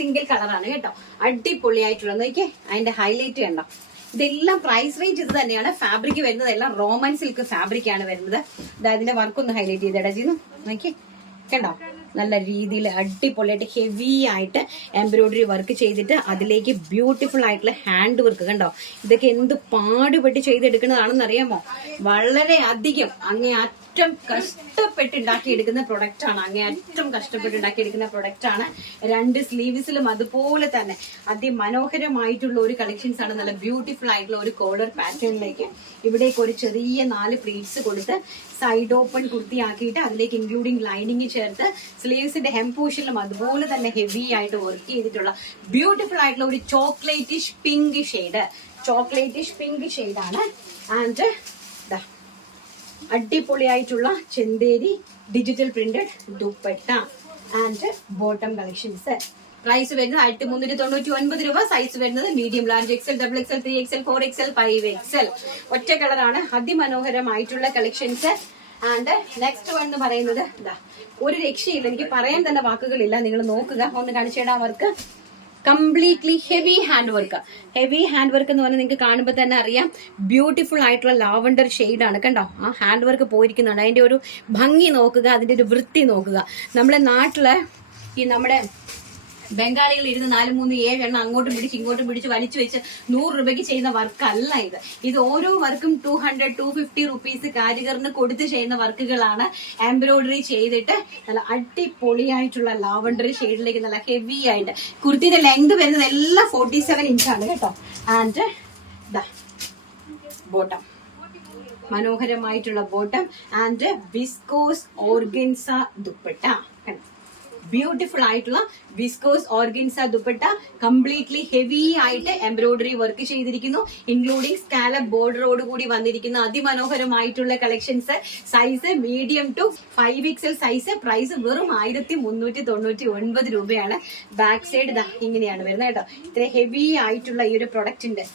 Single കളറാണ് കേട്ടോ. അടിപൊളിയായിട്ടുള്ളത് നോക്കിയേ, അതിന്റെ ഹൈലൈറ്റ് കണ്ടോ. ഇതെല്ലാം പ്രൈസ് റേഞ്ച് ഇത് തന്നെയാണ്. ഫാബ്രിക് വരുന്നത് എല്ലാം റോമൻ സിൽക്ക് ഫാബ്രിക് ആണ് വരുന്നത്. ഇതിന്റെ വർക്ക് ഒന്ന് ഹൈലൈറ്റ് ചെയ്തേടാ ചെയ്യുന്നു നോക്കിയേ, കണ്ടോ. നല്ല രീതിയിൽ അടിപൊളിയായിട്ട് ഹെവി ആയിട്ട് എംബ്രോയിഡറി വർക്ക് ചെയ്തിട്ട് അതിലേക്ക് ബ്യൂട്ടിഫുൾ ആയിട്ടുള്ള ഹാൻഡ് വർക്ക് കണ്ടോ. ഇതൊക്കെ എന്ത് പാടുപെട്ട് ചെയ്തെടുക്കുന്നതാണെന്ന് അറിയാമോ? വളരെ അധികം അങ്ങേയറ്റം കഷ്ടപ്പെട്ട് ഉണ്ടാക്കിയെടുക്കുന്ന പ്രൊഡക്റ്റ് ആണ്. അങ്ങേയറ്റം കഷ്ടപ്പെട്ട് ഉണ്ടാക്കിയെടുക്കുന്ന പ്രൊഡക്റ്റ് ആണ്. 2 സ്ലീവ്സിലും അതുപോലെ തന്നെ അതിമനോഹരമായിട്ടുള്ള ഒരു കളക്ഷൻസ് ആണ്. നല്ല ബ്യൂട്ടിഫുൾ ആയിട്ടുള്ള ഒരു കോളർ പാറ്റേണിലേക്ക് ഇവിടേക്ക് ഒരു ചെറിയ 4 പ്ലീറ്റ്സ് കൊടുത്ത് സൈഡ് ഓപ്പൺ കുർത്തിയാക്കിയിട്ട് അതിലേക്ക് ഇൻക്ലൂഡിങ് ലൈനിങ് ചേർത്ത് സ്ലീവ്സിന്റെ ഹെം പോർഷനിലും അതുപോലെ തന്നെ ഹെവി ആയിട്ട് വർക്ക് ചെയ്തിട്ടുള്ള ബ്യൂട്ടിഫുൾ ആയിട്ടുള്ള ഒരു ചോക്ലേറ്റിഷ് പിങ്ക് ഷെയ്ഡാണ്. ആൻഡ് അടിപൊളിയായിട്ടുള്ള Chanderi digital printed dupatta and bottom collections. Price വരുന്നത് 1399 രൂപ. സൈസ് വരുന്നത് medium, large, XL, double XL, 3XL, 4XL, 5XL. ഒറ്റ കളറാണ്. അതിമനോഹരമായിട്ടുള്ള കളക്ഷൻസ്. ആൻഡ് നെക്സ്റ്റ് വൺ എന്ന് പറയുന്നത് ഒരു രക്ഷയില്ല, എനിക്ക് പറയാൻ തന്നെ വാക്കുകളില്ല. നിങ്ങൾ നോക്കുക, ഒന്ന് കാണിച്ചേടാ. Work completely heavy hand work. Heavy hand work എന്ന് പറഞ്ഞാൽ നിങ്ങൾക്ക് കാണുമ്പോൾ തന്നെ അറിയാം, ബ്യൂട്ടിഫുൾ ആയിട്ടുള്ള ലാവണ്ടർ ഷെയ്ഡാണ് കണ്ടോ. ആ ഹാൻഡ് വർക്ക് പോയിരിക്കുന്നുണ്ട്. അതിന്റെ ഒരു ഭംഗി നോക്കുക, അതിന്റെ ഒരു വൃത്തി നോക്കുക. നമ്മുടെ നാട്ടില് ഈ നമ്മുടെ ബംഗാളികൾ ഇരുന്ന് 4, 3, 7 എണ്ണം അങ്ങോട്ടും പിടിച്ച് ഇങ്ങോട്ടും പിടിച്ച് വലിച്ചു വെച്ച് 100 രൂപയ്ക്ക് ചെയ്യുന്ന വർക്കല്ല ഇത്. ഇത് ഓരോ വർക്കും 200, 250 റുപ്പീസ് കാരിഗറിന് കൊടുത്ത് ചെയ്യുന്ന വർക്കുകളാണ്. എംബ്രോയിഡറി ചെയ്തിട്ട് നല്ല അടിപൊളിയായിട്ടുള്ള ലാവണ്ടറി ഷെയ്ഡിലേക്ക് നല്ല ഹെവി ആയിട്ട്. കുർത്തിയുടെ ലെങ്ത് വരുന്നത് എല്ലാം 47 ഇഞ്ചാണ് കേട്ടോ. ആൻഡ് ബോട്ടം, മനോഹരമായിട്ടുള്ള bottom and viscose organza dupatta. Beautiful ആയിട്ടുള്ള viscose organza dupatta, completely heavy ആയിട്ട് എംബ്രോയിഡറി വർക്ക് ചെയ്തിരിക്കുന്നു. ഇൻക്ലൂഡിംഗ് സ്കാലപ്പ് ബോർഡറോട് കൂടി വന്നിരിക്കുന്ന അതിമനോഹരമായിട്ടുള്ള collections. Size medium to 5XL size. Price വെറും 1399 രൂപയാണ്. ബാക്ക് സൈഡ് ഇങ്ങനെയാണ് വരുന്നത് കേട്ടോ. ഇത്ര ഹെവി ആയിട്ടുള്ള ഈ ഒരു പ്രൊഡക്റ്റിന്റെ